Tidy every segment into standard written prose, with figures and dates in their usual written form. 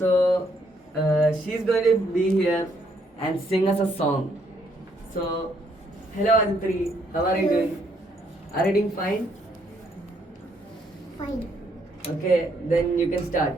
So she's going to be here and sing us a song. So hello Aditri, how are you doing? Are you doing fine? Fine. Okay, then you can start.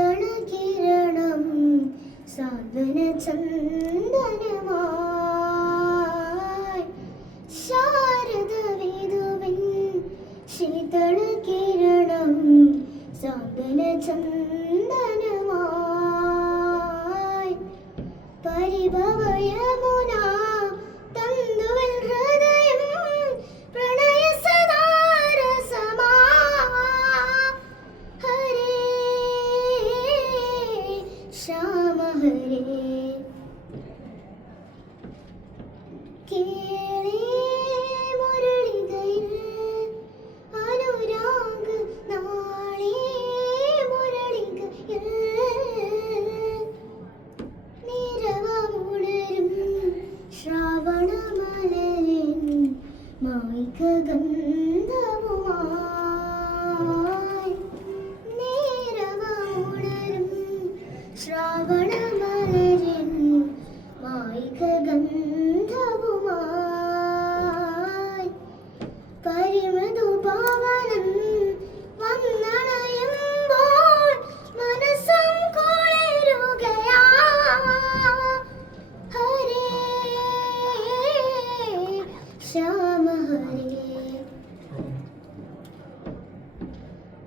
ശീതളകിരണം സാന്ത്വന ചന്ദനമായി ശാരദ വിധുവിൻ ശീതളകിരണം സാന്ത്വന ചന്ദനമായി പരിഭവയമുന തന്തുവൽ ഹൃദയം പ്രണയ സദാരസമാ ഹരേ ശ്യാമ ഹരേ കേളേ മുരളികയിൽ അനുരാഗ നാളേ മുരളികയിൽ നിരവമുണരും ശ്രാവണമലരിൻ മായികഗന്ധവുമായി നിരവമുണരും ശ്രാവണമലരിൻ മായികഗന്ധവുമായി പരിമൃദുപാവനം വന്നണയുമ്പോൾ മനസ്സും കുളിരുകയാ ഹരേ ശ്യാമ ഹരേ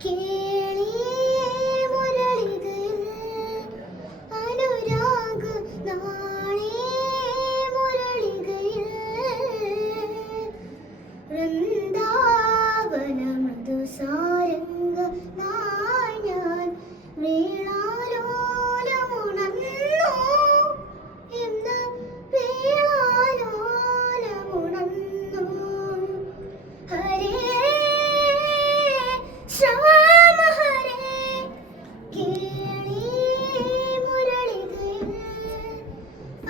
കേളി മുരളികയിൽ അനുരാഗ നാളേ മുരളികയിൽ വൃന്ദാവന മധുസാരംഗ ഞാൻ വീണാലോലമുണർന്നു ഇന്ന് വീണാലോലമുണർന്നു ഹരേ ശ്യാമ ഹരേ കേളി മുരളികയിൽ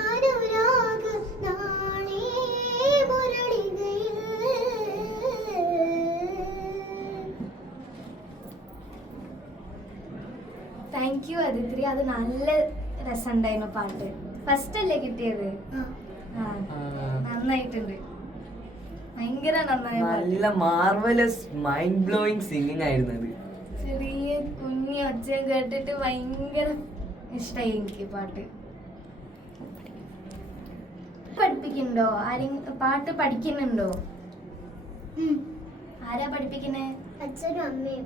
അനുരാഗ നാളേ മുരളികയിൽ thank you അതിത്രി. അത് നല്ല രസമുണ്ടായിരുന്നു പാട്ട്. ഫസ്റ്റ് അല്ലേ കിട്ടിയത്? ആ, നന്നായിട്ടുണ്ട്. ഭയങ്കര നന്നായി. നല്ല മാർവലസ് മൈൻഡ് ബ്ലോയിങ് സിംഗിങ് ആയിരുന്നു അത്. ചെറിയ കുഞ്ഞി ഒച്ച കേട്ടിട്ട് ഭയങ്കര ഇഷ്ടമായി എനിക്ക് പാട്ട്. പഠിപ്പിക്കുന്നുണ്ടോ? ആരെങ്കിലും പാട്ട് പഠിക്കുന്നുണ്ടോ? ആരാ പഠിപ്പിക്കുന്നേ? അച്ഛനും അമ്മയും.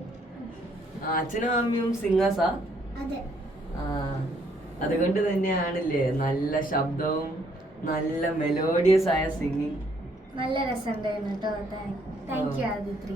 അച്ഛനും അമ്മയും സിംഗേഴ്സാ? അതെ. അതുകൊണ്ട് തന്നെയാണല്ലേ നല്ല ശബ്ദവും നല്ല മെലോഡിയസ് ആയ സിംഗിങ്. നല്ല രസമുണ്ടായിരുന്നു കേട്ടോ. Thank you ആദിത്രി.